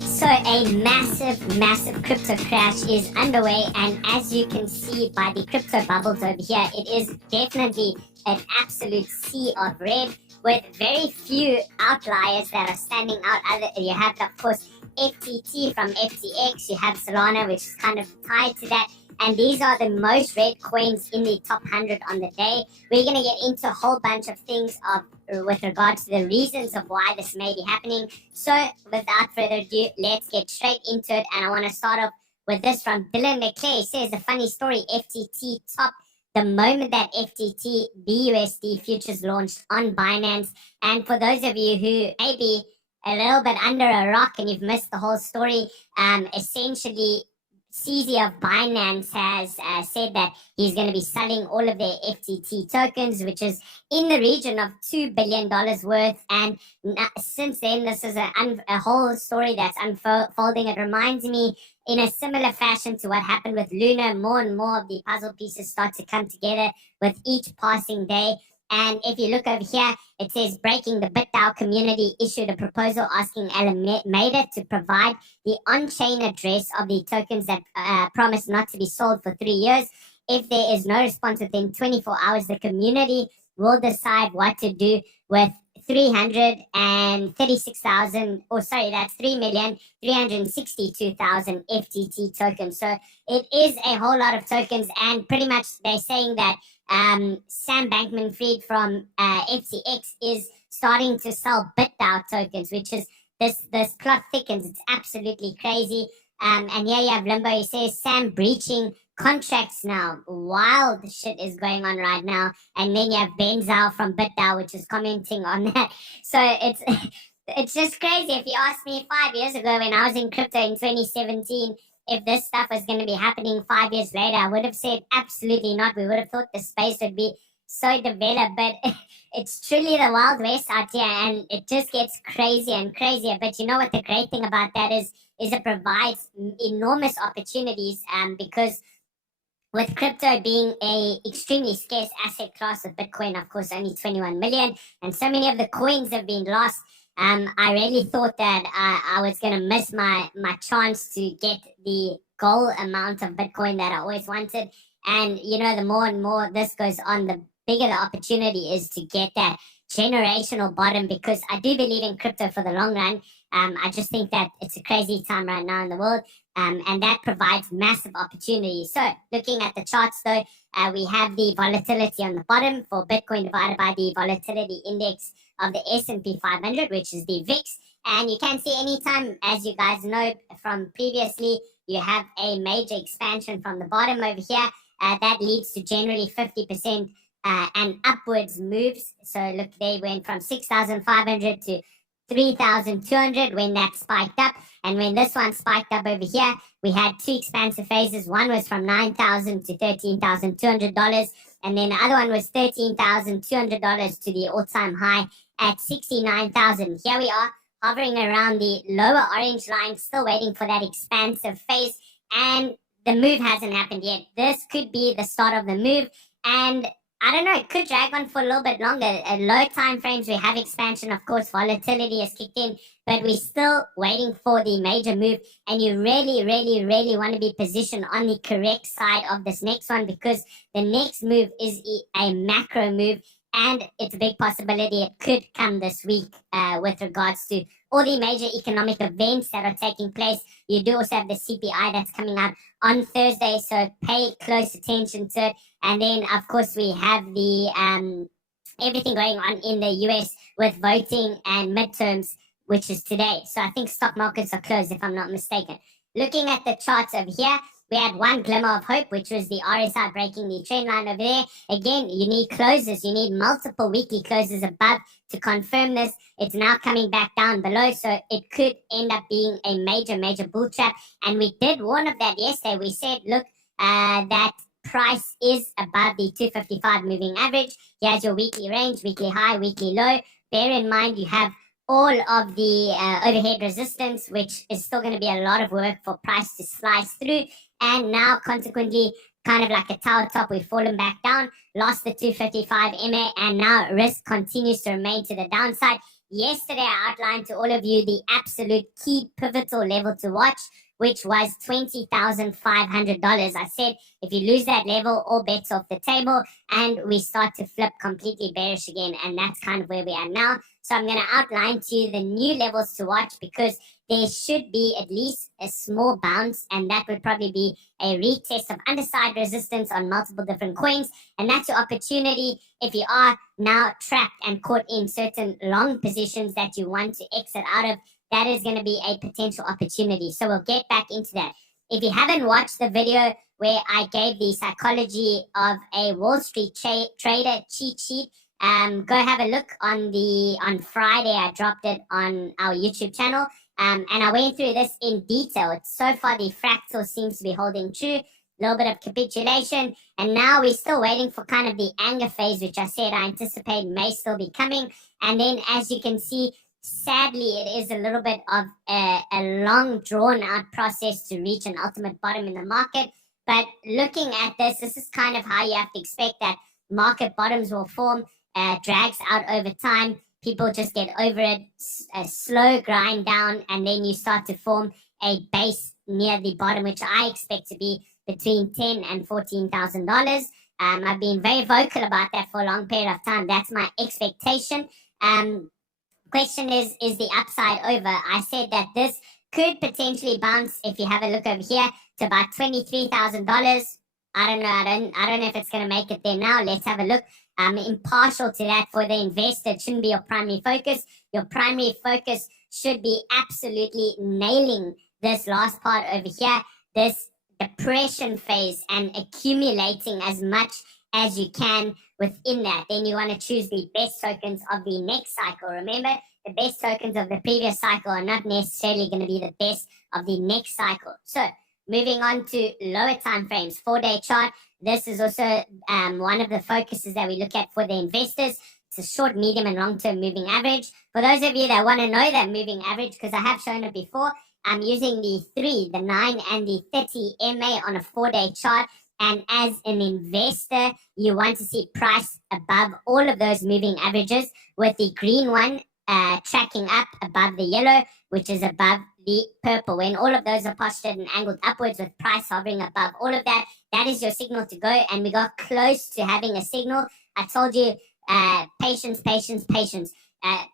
So a massive crypto crash is underway, and as you can see by the crypto bubbles over here, it is definitely an absolute sea of red with very few outliers that are standing out. You have, of course, FTT from FTX, you have Solana, which is kind of tied to that. And these are the most read coins in the top 100 on the day. We're going to get into a whole bunch of things with regards to the reasons of why this may be happening. So without further ado, let's get straight into it. And I want to start off with this from Dylan Leclerc. He says, a funny story, FTT top the moment that FTT BUSD futures launched on Binance. And for those of you who may be a little bit under a rock and you've missed the whole story, essentially CZ of Binance has said that he's going to be selling all of their FTT tokens, which is in the region of $2 billion worth. And since then, this is a whole story that's unfolding. It reminds me in a similar fashion to what happened with Luna. More and more of the puzzle pieces start to come together with each passing day. And if you look over here, it says breaking the BitDAO community issued a proposal asking Alameda to provide the on-chain address of the tokens that promised not to be sold for 3 years. If there is no response within 24 hours, the community will decide what to do with 336,000, or sorry, that's 3,362,000 FTT tokens. So it is a whole lot of tokens, and pretty much they're saying that Sam Bankman-Fried from FTX is starting to sell BitDAO tokens, which is this plot thickens. It's absolutely crazy. And here you have Limbo. He says Sam breaching contracts now. Wild shit is going on right now. And then you have Ben Zhao from BitDAO, which is commenting on that. So it's just crazy. If you asked me 5 years ago when I was in crypto in 2017, if this stuff was going to be happening 5 years later, I would have said absolutely not. We would have thought the space would be so developed, but it's truly the Wild West out here, and it just gets crazier and crazier. But you know what the great thing about that is it provides enormous opportunities, because with crypto being a extremely scarce asset class, with Bitcoin, of course, only 21 million, and so many of the coins have been lost. I really thought that I was going to miss my chance to get the goal amount of Bitcoin that I always wanted. And, you know, the more and more this goes on, the bigger the opportunity is to get that generational bottom, because I do believe in crypto for the long run. I just think that it's a crazy time right now in the world, and that provides massive opportunities. So looking at the charts, though, we have the volatility on the bottom for Bitcoin divided by the volatility index of the S&P 500, which is the VIX. And you can see anytime, as you guys know from previously, you have a major expansion from the bottom over here. That leads to generally 50% and upwards moves. So look, they went from 6,500 to 3,200 when that spiked up. And when this one spiked up over here, we had two expansive phases. One was from $9,000 to $13,200. And then the other one was $13,200 to the all-time high at 69,000. Here we are hovering around the lower orange line, still waiting for that expansive phase. And the move hasn't happened yet. This could be the start of the move. And I don't know, it could drag on for a little bit longer. At low time frames, we have expansion. Of course, volatility has kicked in, but we're still waiting for the major move. And you really, really, really want to be positioned on the correct side of this next one, because the next move is a macro move, and it's a big possibility it could come this week with regards to all the major economic events that are taking place. You do also have the CPI that's coming out on Thursday, so pay close attention to it. And then, of course, we have the everything going on in the US with voting and midterms, which is today. So I think stock markets are closed, if I'm not mistaken. Looking at the charts over here, we had one glimmer of hope, which was the RSI breaking the trend line over there. Again, you need closes. You need multiple weekly closes above to confirm this. It's now coming back down below, so it could end up being a major, major bull trap. And we did warn of that yesterday. We said, look, that price is above the 255 moving average. Here's your weekly range, weekly high, weekly low. Bear in mind you have all of the overhead resistance, which is still going to be a lot of work for price to slice through. And now, consequently, kind of like a tower top, we've fallen back down, lost the 255 MA, and now risk continues to remain to the downside. yesterday I outlined to all of you the absolute key pivotal level to watch, which was $20,500. I said if you lose that level, all bets off the table, and we start to flip completely bearish again. And that's kind of where we are now. So I'm going to outline to you the new levels to watch, because there should be at least a small bounce, and that would probably be a retest of underside resistance on multiple different coins. And that's your opportunity if you are now trapped and caught in certain long positions that you want to exit out of. That is going to be a potential opportunity. So we'll get back into that. If you haven't watched the video where I gave the psychology of a Wall Street trader cheat sheet, go have a look on Friday. I dropped it on our YouTube channel. And I went through this in detail. So far, the fractal seems to be holding true. A little bit of capitulation. And now we're still waiting for kind of the anger phase, which I said I anticipate may still be coming. And then, as you can see, sadly, it is a little bit of a long, drawn-out process to reach an ultimate bottom in the market. But looking at this is kind of how you have to expect that market bottoms will form, drags out over time. People just get over it, a slow grind down, and then you start to form a base near the bottom, which I expect to be between $10,000 and $14,000. I've been very vocal about that for a long period of time. That's my expectation. Question is the upside over? I said that this could potentially bounce, if you have a look over here, to about $23,000. I don't know. I don't know if it's going to make it there now. Let's have a look. Impartial to that. For the investor, it shouldn't be your primary focus. Your primary focus should be absolutely nailing this last part over here, this depression phase, and accumulating as much as you can within that. Then you want to choose the best tokens of the next cycle. Remember, the best tokens of the previous cycle are not necessarily going to be the best of the next cycle. So moving on to lower time frames, 4-day chart. This is also one of the focuses that we look at for the investors. It's a short, medium, and long-term moving average. For those of you that want to know that moving average, because I have shown it before, I'm using the 3, the 9, and the 30 MA on a 4-day chart. And as an investor, you want to see price above all of those moving averages, with the green one tracking up above the yellow, which is above the purple. When all of those are postured and angled upwards with price hovering above all of that, that is your signal to go. And we got close to having a signal. I told you, patience, patience, patience.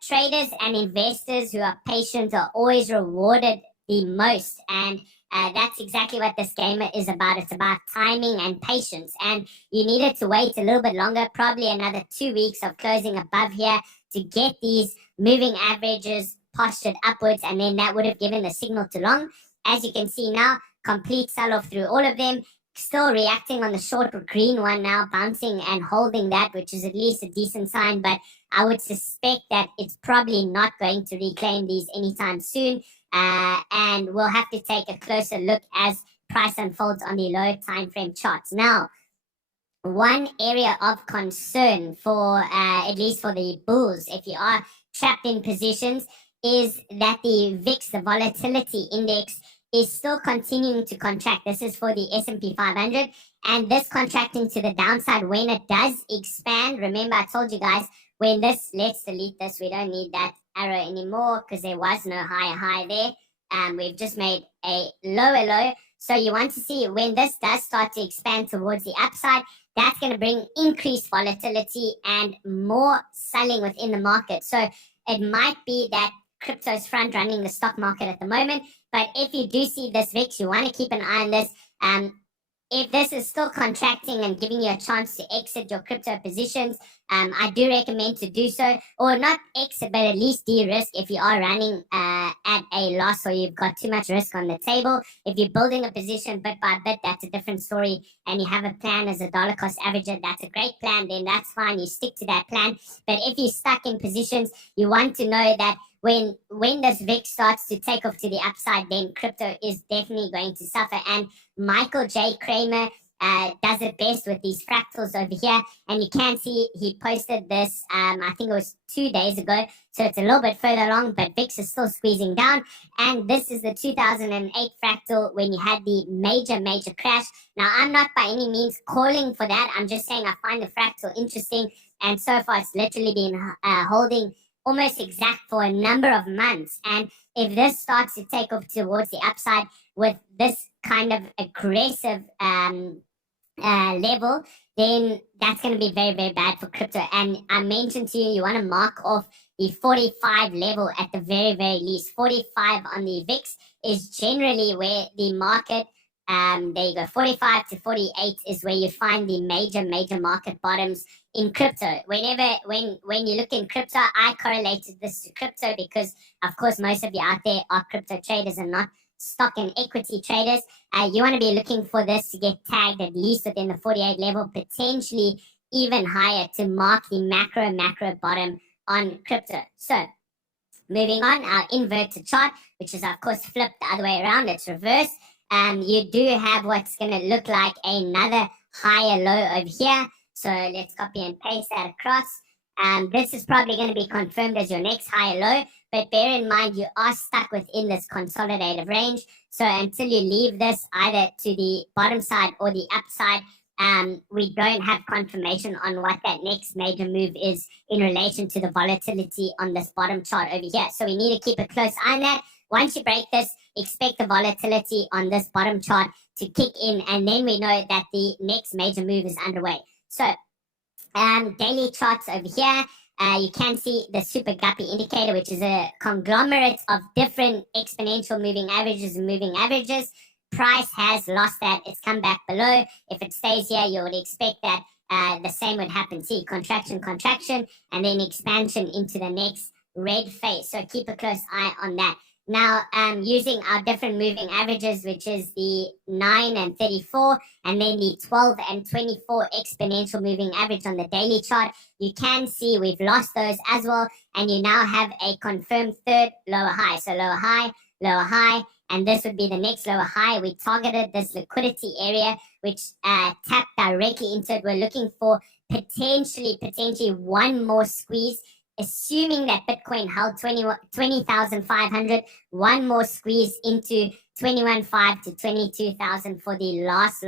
Traders and investors who are patient are always rewarded the most. And that's exactly what this game is about. It's about timing and patience. And you needed to wait a little bit longer, probably another 2 weeks of closing above here to get these moving averages postured upwards. And then that would have given the signal to long. As you can see now, complete sell-off through all of them. Still reacting on the short green one now, bouncing and holding that, which is at least a decent sign. But I would suspect that it's probably not going to reclaim these anytime soon. And we'll have to take a closer look as price unfolds on the low time frame charts. Now, one area of concern for at least for the bulls, if you are trapped in positions, is that the VIX, the volatility index, is still continuing to contract. This is for the S&P 500, and this contracting to the downside when it does expand. Remember, I told you guys, when this, let's delete this, we don't need that arrow anymore because there was no higher high there. We've just made a lower low. So you want to see when this does start to expand towards the upside, that's going to bring increased volatility and more selling within the market. So it might be that crypto is front running the stock market at the moment. But if you do see this VIX, you want to keep an eye on this. If this is still contracting and giving you a chance to exit your crypto positions, I do recommend to do so, or not exit, but at least de-risk if you are running at a loss or you've got too much risk on the table. If you're building a position bit by bit, that's a different story, and you have a plan as a dollar cost averager, that's a great plan, then that's fine, you stick to that plan. But if you're stuck in positions, you want to know that when this VIX starts to take off to the upside, then crypto is definitely going to suffer. And Michael J. Kramer does it best with these fractals over here. And you can see he posted this, I think it was 2 days ago. So it's a little bit further along, but VIX is still squeezing down. And this is the 2008 fractal when you had the major crash. Now, I'm not by any means calling for that. I'm just saying I find the fractal interesting. And so far, it's literally been holding almost exact for a number of months. And if this starts to take off towards the upside with this kind of aggressive level, then that's going to be very, very bad for crypto. And I mentioned to you, you want to mark off the 45 level at the very, very least. 45 on the VIX is generally where the market, there you go, 45 to 48 is where you find the major market bottoms in crypto. When you look in crypto, I correlated this to crypto because, of course, most of you out there are crypto traders and not stock and equity traders. You want to be looking for this to get tagged at least within the 48 level, potentially even higher to mark the macro bottom on crypto. So moving on, our inverted chart, which is of course flipped the other way around, it's reversed. You do have what's going to look like another higher low over here. So let's copy and paste that across. This is probably going to be confirmed as your next higher low, but bear in mind you are stuck within this consolidated range. So until you leave this either to the bottom side or the upside, we don't have confirmation on what that next major move is in relation to the volatility on this bottom chart over here. So we need to keep a close eye on that. Once you break this, expect the volatility on this bottom chart to kick in, and then we know that the next major move is underway. So daily charts over here, you can see the super guppy indicator, which is a conglomerate of different exponential moving averages and moving averages. Price has lost that. It's come back below. If it stays here, you would expect that the same would happen. See, contraction, and then expansion into the next red phase. So keep a close eye on that. Now, using our different moving averages, which is the 9 and 34, and then the 12 and 24 exponential moving average on the daily chart, you can see we've lost those as well, and you now have a confirmed third lower high. So lower high, and this would be the next lower high. We targeted this liquidity area, which tapped directly into it. We're looking for potentially one more squeeze, assuming that Bitcoin held 20,500, one more squeeze into 21,500 to 22,000 for the last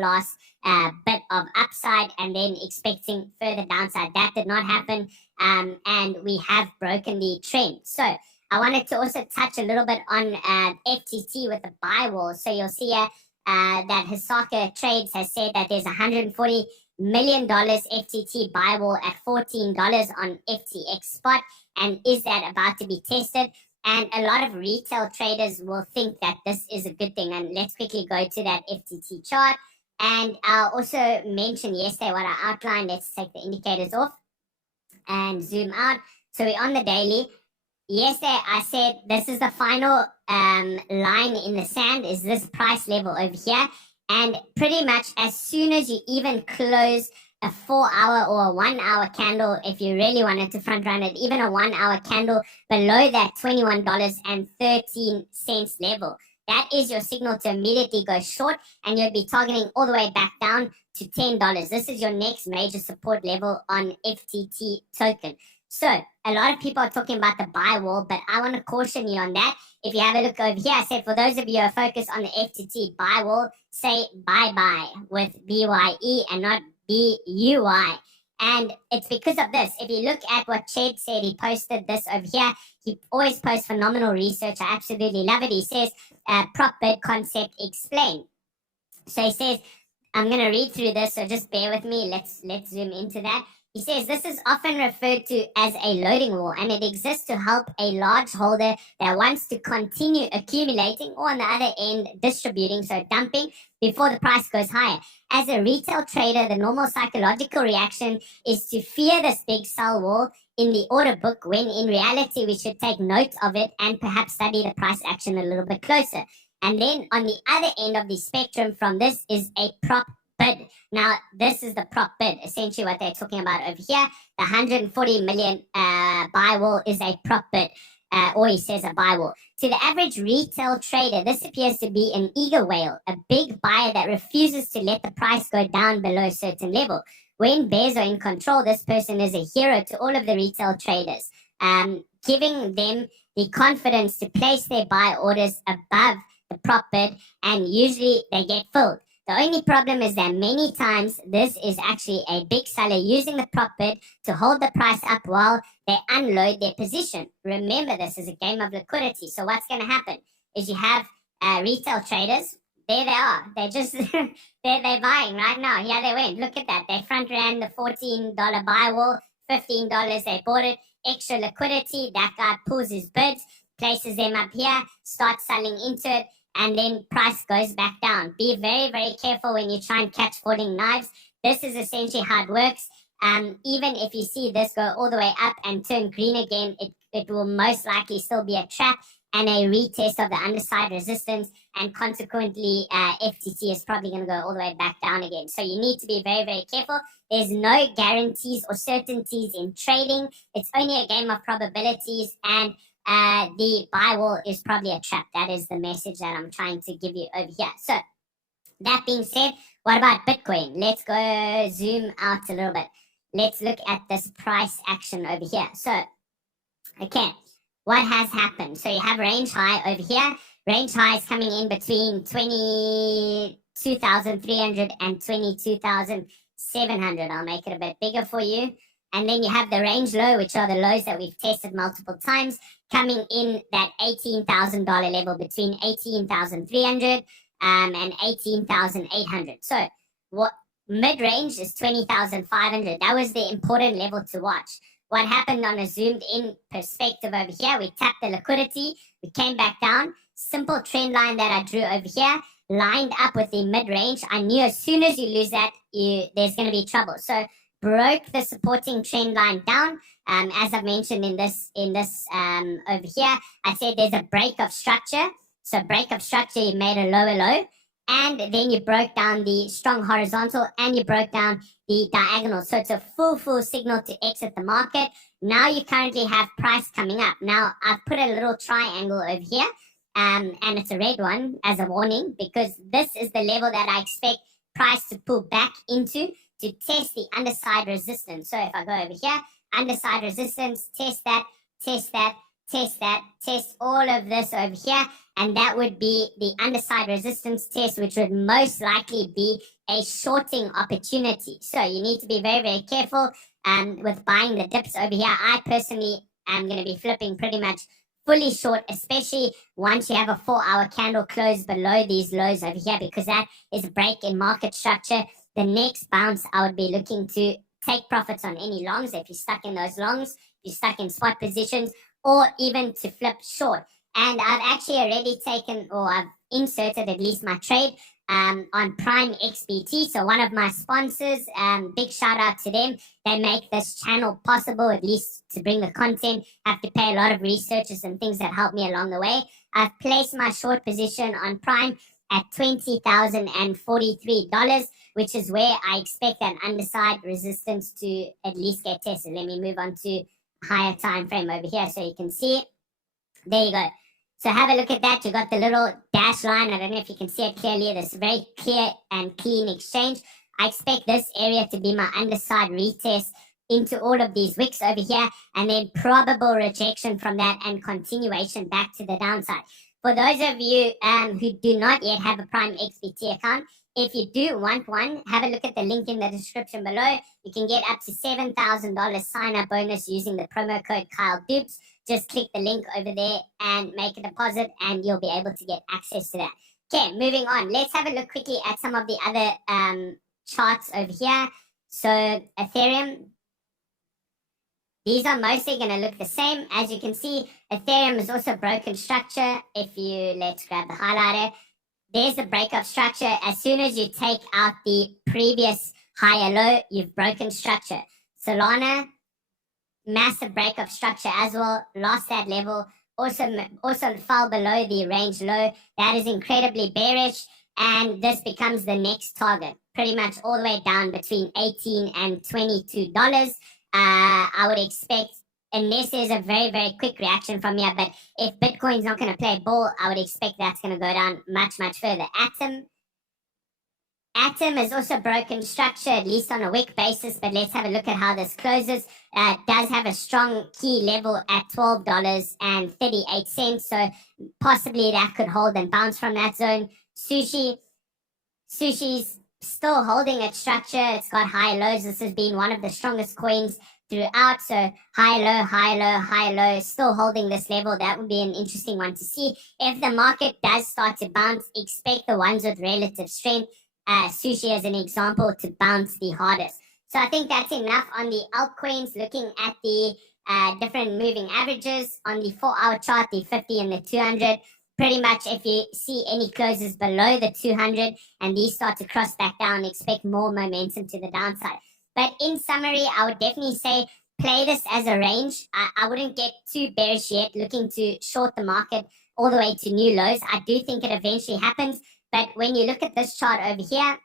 bit of upside, and then expecting further downside. That did not happen, and we have broken the trend. So I wanted to also touch a little bit on FTT with the buy wall. So you'll see here that Hisaka Trades has said that there's $140 million FTT buy wall at $14 on FTX spot, and is that about to be tested? And a lot of retail traders will think that this is a good thing. And let's quickly go to that FTT chart. And I'll also mention yesterday what I outlined. Let's take the indicators off and zoom out. So we're on the daily. Yesterday I said this is the final line in the sand, is this price level over here. And pretty much as soon as you even close a 4-hour or a 1-hour candle, if you really wanted to front run it, even a 1-hour candle below that $21.13 level, that is your signal to immediately go short, and you'll be targeting all the way back down to $10. This is your next major support level on FTT token. So a lot of people are talking about the buy wall, but I want to caution you on that. If you have a look over here, I said for those of you who are focused on the FTT buy wall, say bye-bye with BYE and not BUY. And it's because of this. If you look at what Ched said, he posted this over here. He always posts phenomenal research. I absolutely love it. He says, prop bid concept explained. So he says, I'm going to read through this, so just bear with me. Let's zoom into that. He says this is often referred to as a loading wall, and it exists to help a large holder that wants to continue accumulating, or on the other end distributing, so dumping, before the price goes higher. As a retail trader, the normal psychological reaction is to fear this big sell wall in the order book, when in reality we should take note of it and perhaps study the price action a little bit closer. And then on the other end of the spectrum from this is a prop bid. Now, this is the prop bid, essentially what they're talking about over here. The 140 million buy wall is a prop bid, or he says a buy wall. To the average retail trader, this appears to be an eager whale, a big buyer that refuses to let the price go down below a certain level. When bears are in control, this person is a hero to all of the retail traders, giving them the confidence to place their buy orders above the prop bid, and usually they get filled. The only problem is that many times this is actually a big seller using the prop bid to hold the price up while they unload their position. Remember, this is a game of liquidity. So what's going to happen is you have retail traders. There they are. They're just they're buying right now. Here they went. Look at that. They front ran the $14 buy wall. $15 they bought it. Extra liquidity. That guy pulls his bids, places them up here, starts selling into it, and then price goes back down. Be very, very careful when you try and catch falling knives. This is essentially how it works. Even if you see this go all the way up and turn green again, it will most likely still be a trap and a retest of the underside resistance, and consequently FTT is probably going to go all the way back down again. So you need to be very, very careful. There's no guarantees or certainties in trading. It's only a game of probabilities, and the buy wall is probably a trap. That is the message that I'm trying to give you over here. So that being said, what about Bitcoin? Let's go zoom out a little bit. Let's look at this price action over here. So, okay, what has happened? So you have range high over here. Range high is coming in between 22,300 and 22,700. I'll make it a bit bigger for you. And then you have the range low, which are the lows that we've tested multiple times, coming in that $18,000 level between 18,300 and 18,800. So what mid-range is 20,500. That was the important level to watch. What happened on a zoomed in perspective over here, we tapped the liquidity, we came back down, simple trend line that I drew over here, lined up with the mid-range. I knew as soon as you lose that, there's going to be trouble. So broke the supporting trend line down. As I've mentioned in this over here, I said there's a break of structure. So break of structure, you made a lower low, and then you broke down the strong horizontal and you broke down the diagonal. So it's a full signal to exit the market. Now you currently have price coming up. Now I've put a little triangle over here, and it's a red one as a warning, because this is the level that I expect price to pull back into to test the underside resistance. So if I go over here, underside resistance, test that, test that, test that, test all of this over here, and that would be the underside resistance test, which would most likely be a shorting opportunity. So you need to be very, very careful with buying the dips over here. I personally am going to be flipping pretty much fully short, especially once you have a 4-hour candle close below these lows over here, because that is a break in market structure. The next bounce, I would be looking to take profits on any longs if you're stuck in those longs, if you're stuck in spot positions, or even to flip short. And I've actually already taken, or I've inserted at least my trade on Prime XBT. So one of my sponsors, big shout out to them. They make this channel possible, at least to bring the content. I have to pay a lot of researchers and things that help me along the way. I've placed my short position on Prime at $20,043, which is where I expect that underside resistance to at least get tested. Let me move on to higher time frame over here so you can see it. There you go. So have a look at that. You got the little dash line. I don't know if you can see it clearly. This very clear and clean exchange. I expect this area to be my underside retest into all of these wicks over here, and then probable rejection from that and continuation back to the downside. For those of you who do not yet have a Prime XBT account, if you do want one, have a look at the link in the description below. You can get up to $7,000 sign-up bonus using the promo code Kyle Dupes. Just click the link over there and make a deposit, and you'll be able to get access to that. Okay, moving on. Let's have a look quickly at some of the other charts over here. So Ethereum, these are mostly going to look the same. As you can see, Ethereum is also broken structure. If you, let's grab the highlighter. There's the breakup structure. As soon as you take out the previous higher low, you've broken structure. Solana, massive breakup structure as well. Lost that level. Also fell below the range low. That is incredibly bearish. And this becomes the next target. Pretty much all the way down between $18 and $22. I would expect, unless there's a very, very quick reaction from here, but if Bitcoin's not going to play ball, I would expect that's going to go down much, much further. Atom is also broken structure, at least on a wick basis, but let's have a look at how this closes. It does have a strong key level at $12.38, so possibly that could hold and bounce from that zone. Sushi Sushi's still holding its structure. It's got high lows. This has been one of the strongest coins throughout. So high, low, high, low, high, low, still holding this level. That would be an interesting one to see. If the market does start to bounce, expect the ones with relative strength, Sushi as an example, to bounce the hardest. So I think that's enough on the altcoins. Looking at the different moving averages on the 4-hour chart, the 50 and the 200. Pretty much if you see any closes below the 200 and these start to cross back down, expect more momentum to the downside. But in summary, I would definitely say play this as a range. I wouldn't get too bearish yet, looking to short the market all the way to new lows. I do think it eventually happens. But when you look at this chart over here,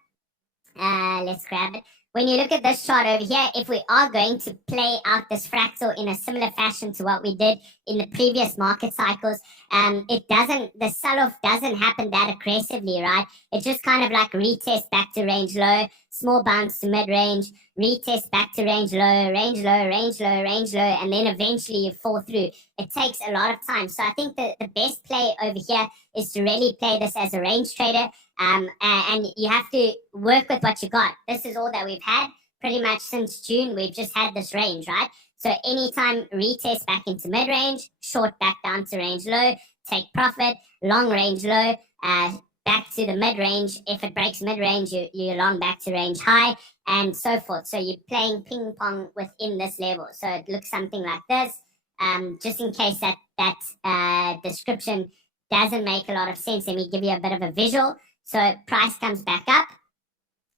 let's grab it. When you look at this chart over here, if we are going to play out this fractal in a similar fashion to what we did in the previous market cycles, the sell-off doesn't happen that aggressively, right? It just kind of like retest back to range low, small bounce to mid-range, retest back to range low, range low, range low, range low, and then eventually you fall through. It takes a lot of time. So I think the best play over here is to really play this as a range trader. And you have to work with what you got. This is all that we've had pretty much since June. We've just had this range, right? So anytime retest back into mid-range, short back down to range low, take profit, long range low, back to the mid-range. If it breaks mid-range, you long back to range high, and so forth. So you're playing ping pong within this level. So it looks something like this. Just in case that description doesn't make a lot of sense, let me give you a bit of a visual. So price comes back up,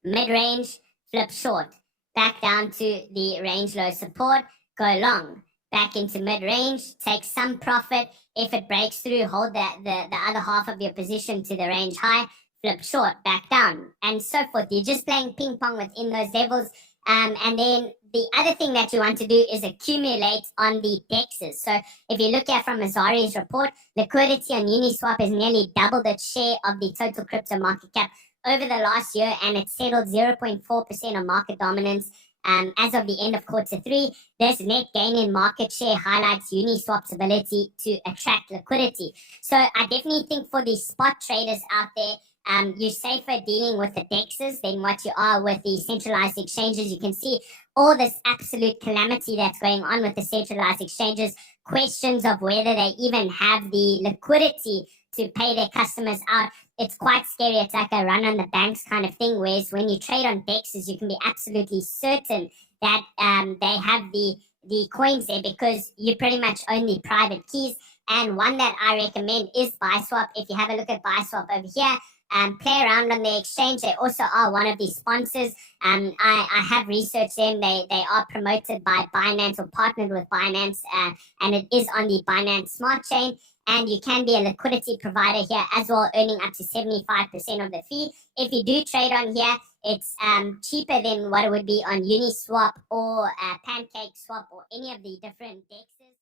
mid-range, flip short, back down to the range low support, go long, back into mid-range, take some profit. If it breaks through, hold the other half of your position to the range high, flip short, back down, and so forth. You're just playing ping pong within those levels. And then the other thing that you want to do is accumulate on the DEXs. So if you look at from Azari's report, liquidity on Uniswap has nearly doubled its share of the total crypto market cap over the last year, and it's settled 0.4% of market dominance as of the end of quarter 3. This net gain in market share highlights Uniswap's ability to attract liquidity. So I definitely think for the spot traders out there, you're safer dealing with the DEXs than what you are with the centralized exchanges. You can see all this absolute calamity that's going on with the centralized exchanges, questions of whether they even have the liquidity to pay their customers out. It's quite scary. It's like a run on the banks kind of thing, whereas when you trade on DEXs, you can be absolutely certain that they have the coins there because you pretty much own the private keys. And one that I recommend is BuySwap. If you have a look at BuySwap over here, play around on the exchange. They also are one of the sponsors. I have researched them. They are promoted by Binance or partnered with Binance, and it is on the Binance Smart Chain. And you can be a liquidity provider here as well, earning up to 75% of the fee. If you do trade on here, it's cheaper than what it would be on Uniswap or PancakeSwap or any of the different DEXs.